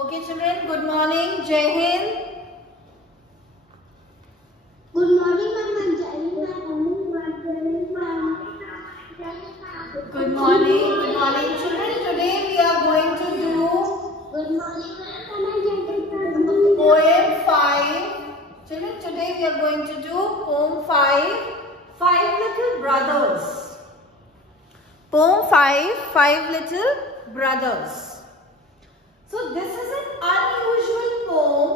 Okay children, good morning. Jai Hind. Good morning, ma'am. Good morning. Good morning children. Today we are going to do poem 5. Children, today we are going to do poem 5, Five Little Brothers. Poem 5, Five Little Brothers. So this is an unusual poem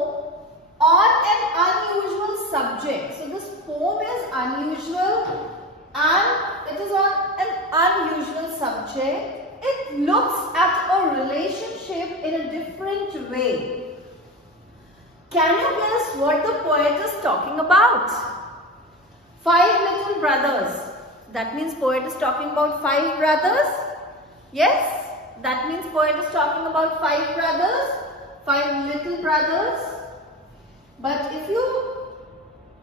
on an unusual subject. So this poem is unusual and it is on an unusual subject. It looks at a relationship in a different way. Can you guess what the poet is talking about? Five little brothers. That means poet is talking about 5 brothers. Yes? That means poet is talking about 5 brothers, 5 little brothers. But if you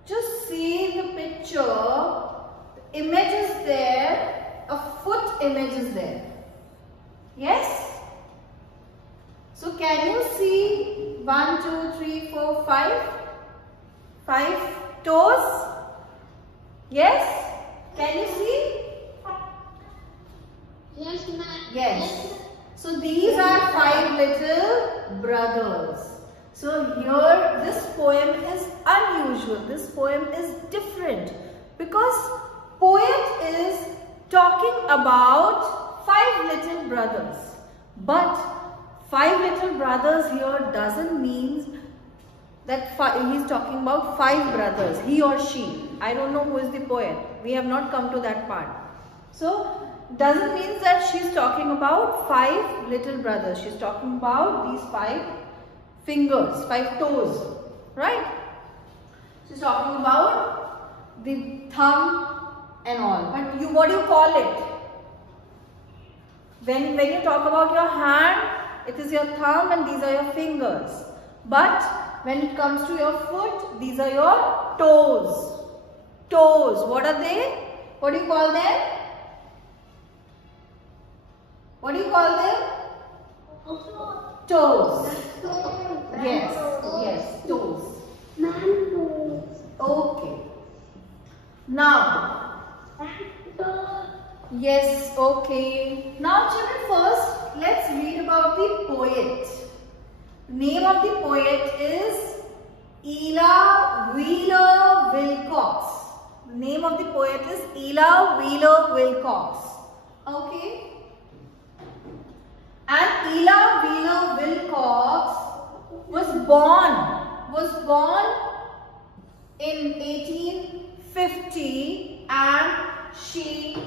just see the picture, the image is there, a foot image is there. Yes? So can you see 1, 2, 3, 4, 5? 5 toes? Yes? Can you see? Yes, ma'am. Yes. So these are 5 little brothers. So here this poem is unusual. This poem is different because poet is talking about 5 little brothers. But 5 little brothers here doesn't mean that he is talking about 5 brothers, he or she. I don't know who is the poet. We have not come to that part. So doesn't mean that she is talking about 5 little brothers. She is talking about these 5 fingers, 5 toes, right? She is talking about the thumb and all. But what do you call it? When you talk about your hand, it is your thumb and these are your fingers. But when it comes to your foot, these are your toes. Toes, what are they? What do you call them? What do you call them? Toes. Yes, yes, toes. Okay. Now, yes, okay. Now children, first let's read about the poet. The name of the poet is Ella Wheeler Wilcox. The name of the poet is Ella Wheeler Wilcox. Okay. And Ella Wheeler Wilcox was born in 1850 and she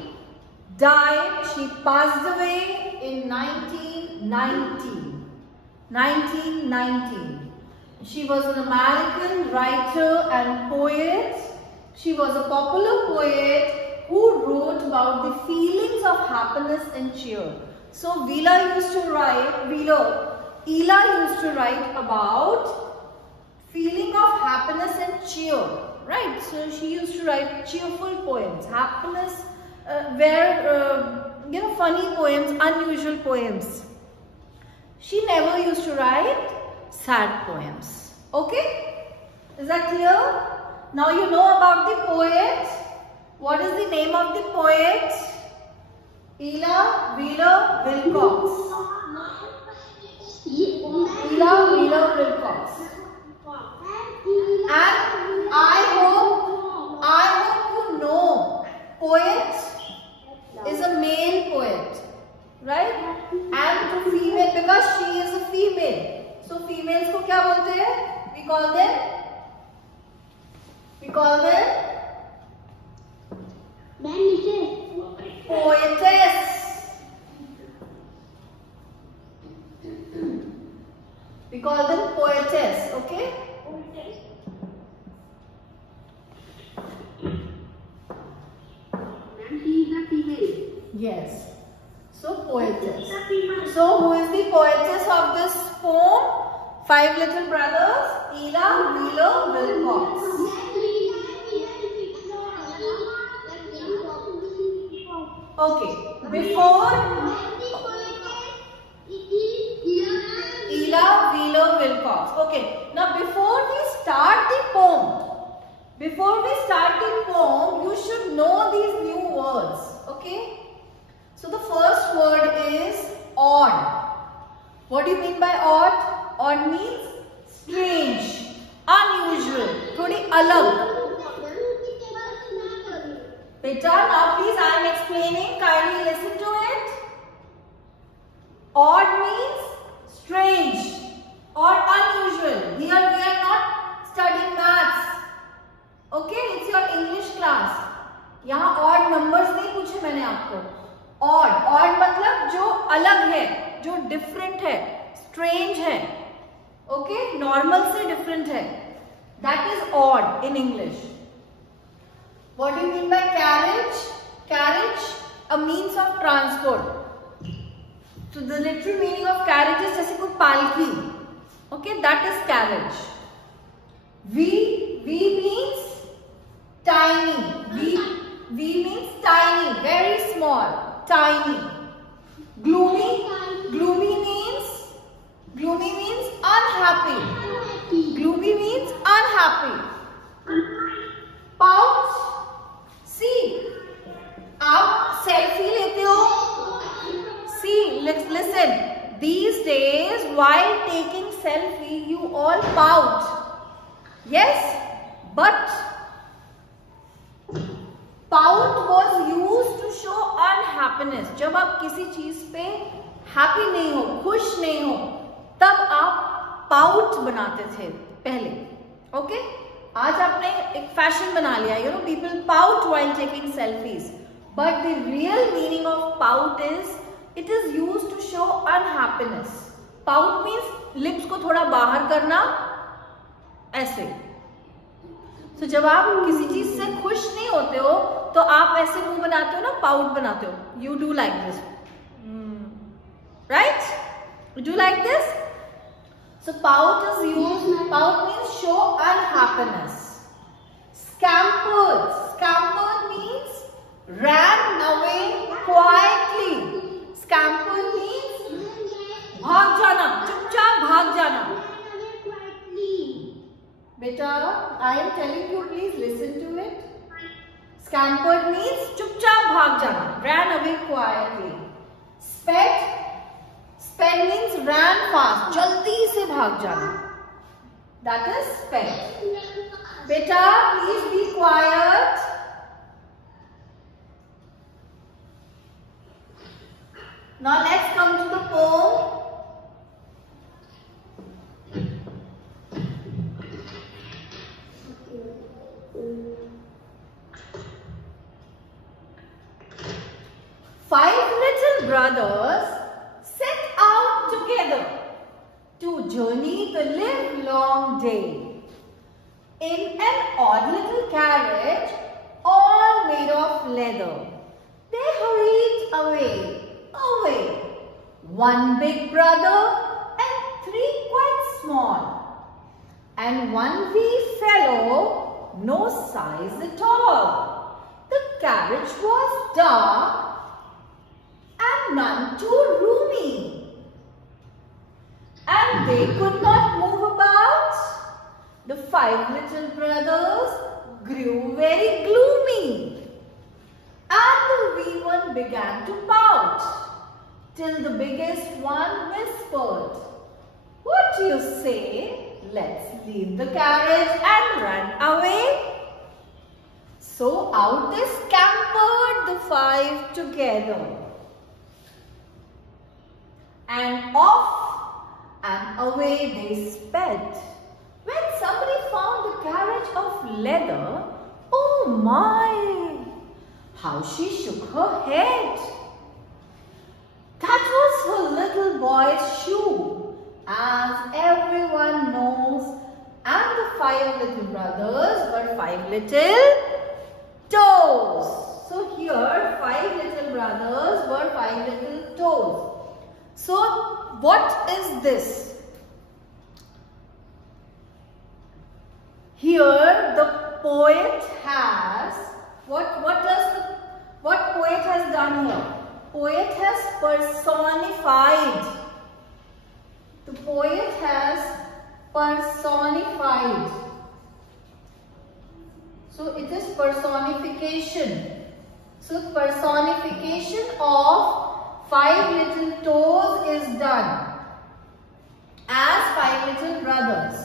died, she passed away in 1919. She was an American writer and poet. She was a popular poet who wrote about the feelings of happiness and cheer. So Ella used to write about feeling of happiness and cheer, right? So she used to write cheerful poems, happiness, funny poems, unusual poems. She never used to write sad poems. Okay? Is that clear? Now you know about the poet. What is the name of the poet? Ella Wheeler Wilcox. Ella Wheeler Wilcox. And I hope you know poet is a male poet, right? And female, because she is a female. So females को क्या बोलते हैं? We call them poetess. We call them poetess, okay? Yes. So poetess. So who is the poetess of this poem? 5 Little Brothers, Ella Wheeler Wilcox. Okay. Before Ella Wheeler Okay, now before we start the poem, you should know these new words. Okay, so the first word is odd. What do you mean by odd? Odd means strange, unusual, थोड़ी अलग. Beta, now please I am explaining. Kindly listen to it. Odd means strange or unusual. Here we are not studying maths. Okay, it's your English class. यहाँ odd numbers नहीं पूछे मैंने आपको. Odd मतलब जो अलग है, जो different है, strange है. Okay, normal से different है. That is odd in English. What do you mean by carriage? Carriage, a means of transport. So the literal meaning of carriage is जैसे कोई पालकी. Okay, that is carriage. V means tiny. V means tiny, very small, tiny. Gloomy means unhappy. Gloomy means unhappy. Pout. See, आप selfie लेते हो? See, listen. These days, while taking selfie, you all pout. Yes, but pout was used to show unhappiness. जब आप किसी चीज पे happy नहीं हो, खुश नहीं हो, तब आप pout बनाते थे पहले. Okay? आज आपने एक फैशन बना लिया. You know, people pout while taking selfies. But the real meaning of pout is it is used to show unhappiness. Pout means lips को थोड़ा बाहर करना, ऐसे. So जब आप किसी चीज से खुश नहीं होते हो, तो आप ऐसे मुंह बनाते हो ना, pout बनाते हो. You do like this, right? You do like this. So pout is used. Pout means show unhappiness. Scampered means ran away quietly. Scampered means भाग जाना, चुपचाप भाग जाना. Beta, I am telling you, please listen to it. Scampered means चुपचाप भाग जाना, ran away quietly. Sped means ran fast, जल्दी से भाग जाना. That is sped. Beta, please be quiet. Now let's come to the poem. Five little brothers set out together to journey the livelong day in an odd little carriage, all made of leather. They hurried away. One big brother and three quite small, and one wee fellow, no size at all. The carriage was dark and none too roomy, and they could not move about. The five little brothers grew very gloomy, and the wee one began to pout, till the biggest one whispered, "What do you say? Let's leave the carriage and run away." So out they scampered, the five together, and off and away they sped. When somebody found the carriage of leather, oh my, how she shook her head. That was her little boy's shoe, as everyone knows, and the five little brothers were five little toes. So here, five little brothers were five little toes. So what is this? Here the poet has, what poet has done here? Poet has personified. The poet has personified. So it is personification. So personification of 5 little toes is done as 5 little brothers.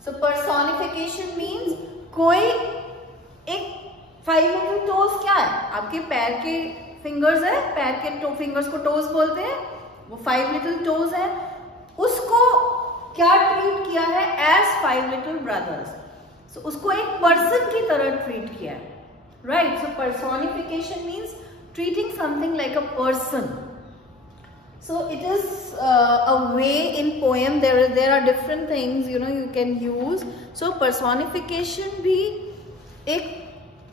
So personification means कोई एक 5 little toes क्या है? आपके पैर के fingers है, पैर के फिंगर्स को टोज बोलते हैं, वो 5 little toes है, उसको क्या ट्रीट किया है? As 5 little brothers. So उसको एक पर्सन की तरह ट्रीट किया है, right? So personification means treating something like a person. So it is a way in poem. There are different things you can use. So personification भी एक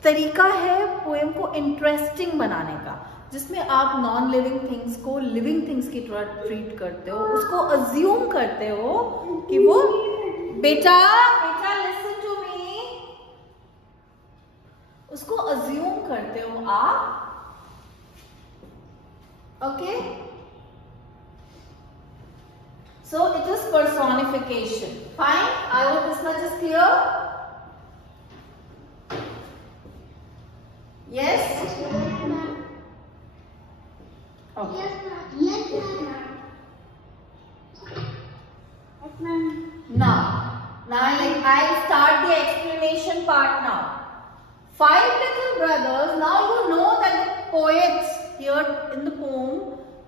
तरीका है पोएम को इंटरेस्टिंग बनाने का, जिसमें आप नॉन लिविंग थिंग्स को लिविंग थिंग्स की तरह ट्रीट करते हो, उसको अज्यूम करते हो कि वो बेटा लिसन टू मी, उसको अज्यूम करते हो आप. Okay, so it is personification. Fine, I hope this much is clear. Yes? Okay. Yes, ma'am. Now I'll start the explanation part now. 5 little brothers. Now you know that the poets here in the poem,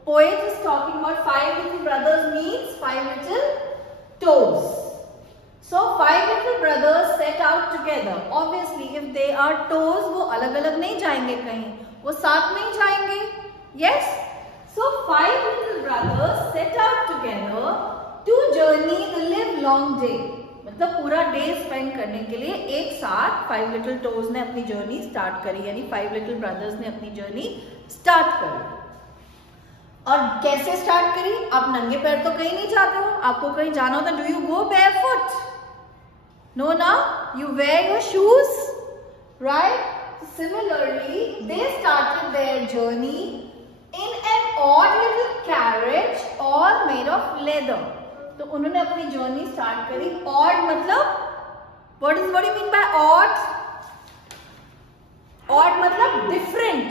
poet is talking about 5 little brothers means 5 little toes. So 5 little brothers set out together. Obviously, if they are toes, वो अलग-अलग नहीं जाएंगे कहीं, वो साथ में ही जाएंगे. Yes. So 5 little brothers set out together to journey the livelong day. मतलब पूरा डे स्पेंड करने के लिए एक साथ 5 little toes ने अपनी जर्नी स्टार्ट करी, यानी 5 little brothers ने अपनी जर्नी स्टार्ट करी. और कैसे स्टार्ट करी? आप नंगे पैर तो कहीं नहीं जाते हो, आपको कहीं जाना होता. Do you go barefoot? No, na? You wear your shoes, right? Similarly, they started their journey in an odd little carriage all made of leather. तो उन्होंने अपनी जर्नी स्टार्ट करी. Odd मतलब what do you mean by odd? Odd मतलब different.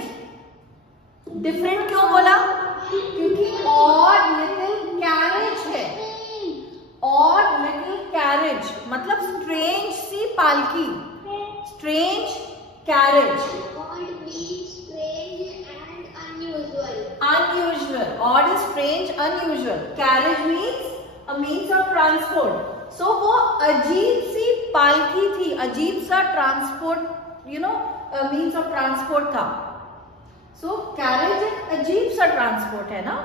Different क्यों बोला? क्योंकि odd little carriage है. Odd little carriage मतलब strange सी पालकी. Strange carriage. Odd means strange and unusual. Unusual. Odd is strange, unusual. Carriage means a means of transport. So वो अजीब सी पालकी थी, अजीब सा ट्रांसपोर्ट, means of transport था. So carriage एक अजीब सा ट्रांसपोर्ट है ना.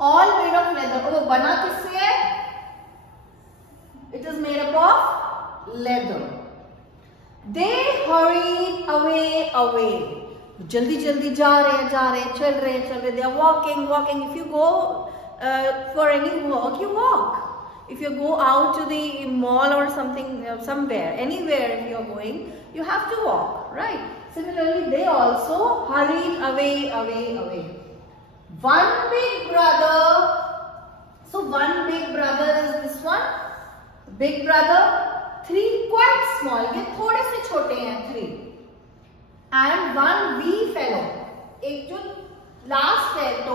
All made of leather. वो बना किससे है? It is made up of leather. They hurried away. जल्दी जल्दी जा रहे चल रहे. They are walking. If you go for any walk, you walk. If you go out to the mall or something, somewhere, anywhere if you are going, you have to walk, right? Similarly, they also hurried away. One big brother. So one big brother is this one. Big brother. 3 quite small. ये थोड़े से छोटे हैं 3. And one wee fellow. एक जो last है तो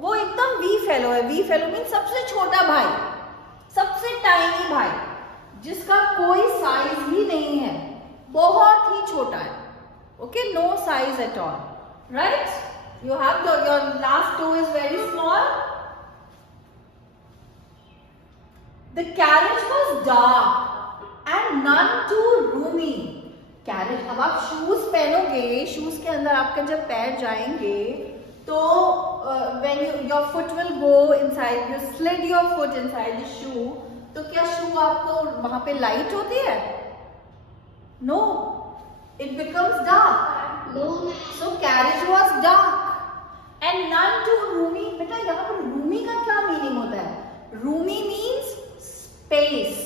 वो एकदम वी फेलो है. वी फेलो मीन सबसे छोटा भाई, सबसे टाइनी भाई, जिसका कोई साइज ही नहीं है, बहुत ही छोटा है. Okay, no size at all, right? You have your last toe is very small. The carriage was dark and none too roomy. Carriage, अब आप शूज पहनोगे, शूज के अंदर आपके जब पैर जाएंगे तो when your foot will go inside, you slid your foot inside the shoe, तो क्या शू आपको वहां पे लाइट होती है? No, it becomes dark. No. So carriage was dark. And none too roomy. बेटा यहाँ पर roomy का क्या मीनिंग होता है? Roomy means space.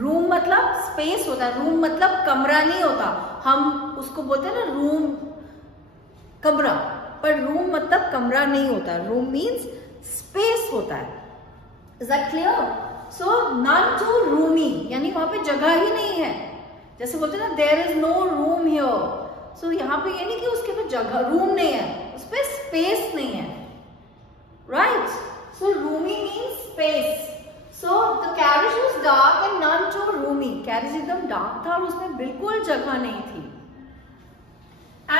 Room मतलब space होता है. Room मतलब कमरा नहीं होता. हम उसको बोलते हैं ना रूम, कमरा. पर रूम मतलब कमरा नहीं होता. Room means space होता है. Is that clear? So none too roomy, यानी वहां पे जगह ही नहीं है. जैसे बोलते हैं ना there is no room here. So यहाँ पे ये नहीं कि उसके पे जगह रूम नहीं है, उस पे स्पेस नहीं है. Right? So roomy means space. So the carriage was dark and none too roomy. Carriage एकदम dark था और उसमें बिल्कुल जगह नहीं थी.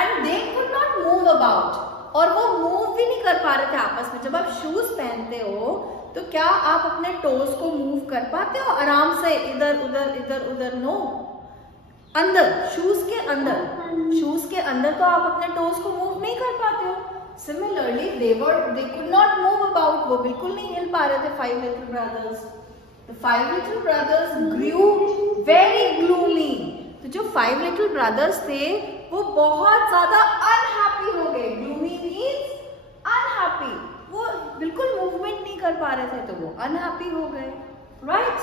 And they could not move about. और वो मूव भी नहीं कर पा रहे थे आपस में. जब आप शूज पहनते हो तो क्या आप अपने टोज को मूव कर पाते हो आराम से इधर उधर इधर उधर? नो. अंदर शूज के अंदर तो आप अपने टोज को मूव नहीं कर पाते हो. Similarly they could not move about. वो बिल्कुल नहीं हिल पा रहे थे 5 little brothers. The 5 little brothers grew very gloomy. तो जो 5 little brothers थे वो बहुत ज्यादा अनहैप्पी हो गए. Gloomy means unhappy. वो बिल्कुल मूवमेंट नहीं कर पा रहे थे तो वो अनहैप्पी हो गए. Right?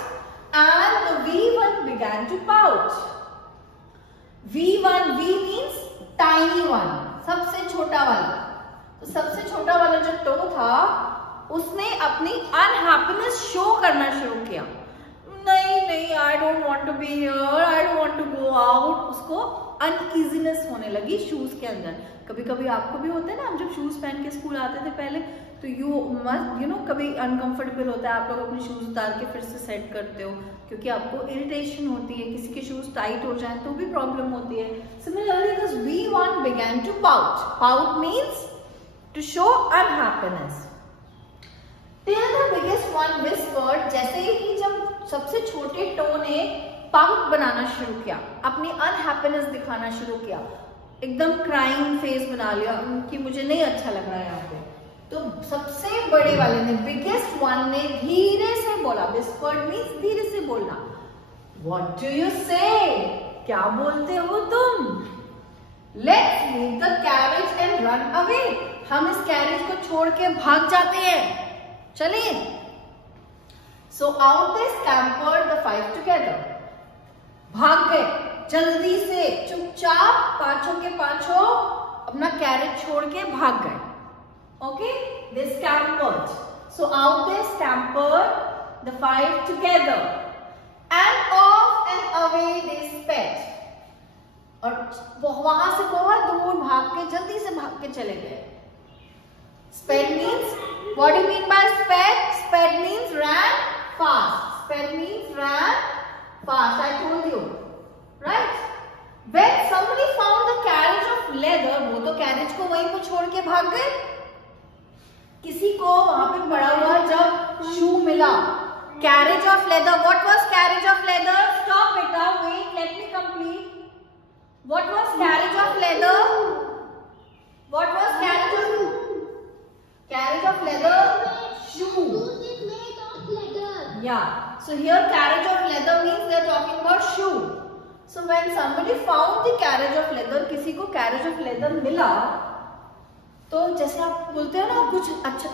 And the V1 began to pout. V1, V means tiny one, सबसे छोटा वाला. तो सबसे छोटा वाला जो टो था उसने अपनी अनहैप्पीनेस शो करना शुरू किया. नहीं, I don't want to be here, I don't want to go out. उसको अनईजीनेस होने लगी शूज के अंदर. कभी कभी आपको भी होता है ना, हम जब शूज पहन के स्कूल आते थे पहले तो यू नो कभी अनकंफर्टेबल होता है. आप लोग अपने शूज उतार के फिर से सेट करते हो क्योंकि आपको इरिटेशन होती है. किसी के शूज टाइट हो जाए तो भी प्रॉब्लम होती है. Similarly this V1 began to pout. Pout means to show unhappiness. Till the biggest one whispered. जैसे ही जब सबसे छोटे टो ने पाउट बनाना शुरू किया, अपनी अनहैप्पीनेस दिखाना शुरू किया, एकदम क्राइंग फेस बना लिया कि मुझे नहीं अच्छा लग रहा है यहाँ पे, तो सबसे बड़े वाले ने, बिगेस्ट वन ने धीरे से बोला. विस्पर्ड मीन्स धीरे से बोलना. What do you say? क्या बोलते हो तुम? Let's leave the carriage and run away. हम इस कैरेज को छोड़ के भाग जाते हैं, चलिए. So out they scampered the 5 together. भाग गए जल्दी से, चुपचाप पांचों के पांचों अपना कैरेज छोड़ के भाग गए. Okay, they scampered. So out they scampered the 5 together, and off and away they sped. और वहां से बहुत दूर भाग के, जल्दी से भाग के चले गए. Sped means, what do you mean by sped? Sped means ran fast. Sped means ran fast. I told you, right? When somebody found the carriage of leather, वो तो कैरेज को वहीं पर छोड़ के भाग गए. किसी को वहां पे पड़ा हुआ जब शू मिला, carriage of leather. What was carriage of leather? Stop beta, wait, let me complete. What was carriage of leather? What was carriage of leather? Shoe. Shoes is made of leather. Yeah. So here carriage of leather means they are talking about shoe. So when somebody found the carriage of leather, किसी को carriage of leather मिला, तो जैसे आप बोलते हैं ना कुछ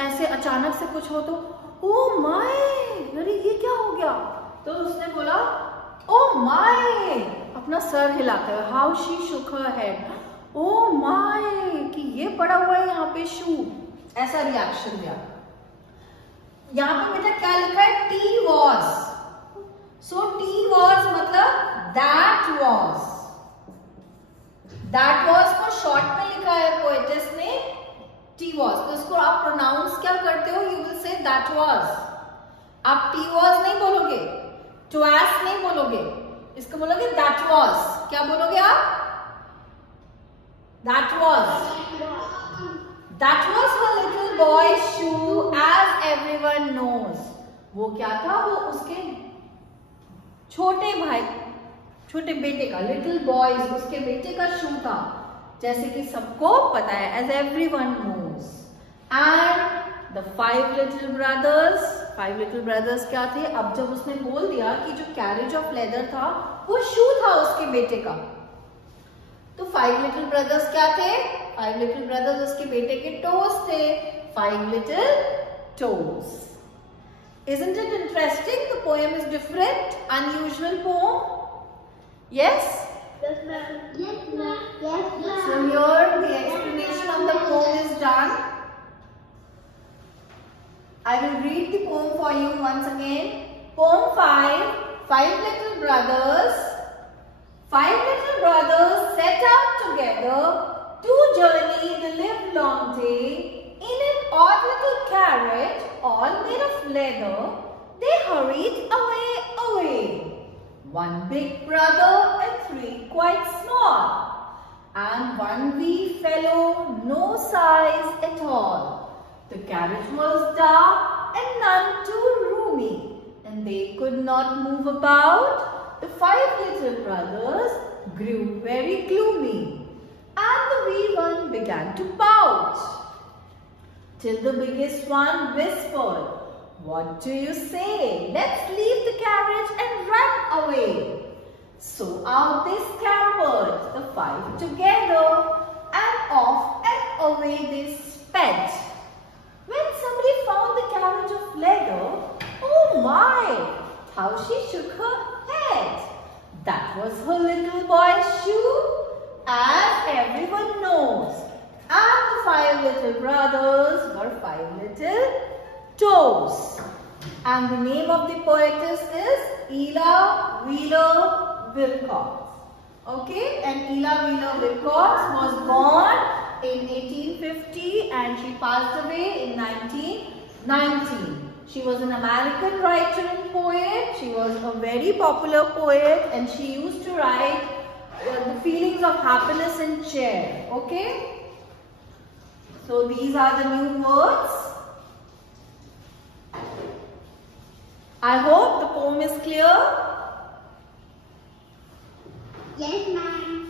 ऐसे अचानक से कुछ हो तो ओ माय, अरे ये क्या हो गया? तो उसने बोला ओ माय, अपना सर हिलाते हुए. How she shook her head. Oh my, कि ये पड़ा हुआ है यहाँ पे शू. ऐसा रिएक्शन दिया. यहाँ पे बेटा क्या लिखा है? T was. So T was मतलब दैट वॉज. दैट वॉज को शॉर्ट में लिखा है पोएटेस ने टी वॉज. तो इसको आप प्रोनाउंस क्या करते हो? You will say that was. आप टी वॉज नहीं बोलोगे, ट्वास नहीं बोलोगे, इसको बोलोगे दैट वॉज. क्या बोलोगे आप? That was. That was her little boy's shoe, as everyone knows. वो क्या था? वो उसके छोटे भाई, छोटे बेटे का, लिटिल बॉयज, उसके बेटे का शू था, जैसे कि सबको पता है, as everyone knows. And the 5 little brothers क्या थे? अब जब उसने बोल दिया कि जो carriage of leather था वो शू था उसके बेटे का, तो 5 little brothers क्या थे? 5 little brothers उसके बेटे के toes थे. 5 little toes. Isn't it interesting? The poem is different, unusual poem. Yes? Yes, ma'am. Yes, ma'am. Yes, ma'am. So here the explanation of the poem is done. I will read the poem for you once again. Poem 5, Five Little Brothers. Five little brothers set out together to journey the livelong day. In an odd little carriage, all made of leather, they hurried away. One big brother and three quite small, and one wee fellow no size at all. The carriage was dark and none too roomy, and they could not move about. The five little brothers grew very gloomy, and the wee one began to pout, till the biggest one whispered, "What do you say? Let's leave the carriage and run away." So out they scampered, the five together, and off and away they sped. When somebody found the carriage of leather, oh my! How she shook her head. That was her little boy's shoe, as everyone knows. And the five little brothers were five little toes. And the name of the poetess is Ella Wheeler Wilcox. Okay, and Ella Wheeler Wilcox was born in 1850 and she passed away in 1919. She was an American writer and poet. She was a very popular poet and she used to write the feelings of happiness and cheer. Okay? So these are the new words. I hope the poem is clear. Yes, ma'am.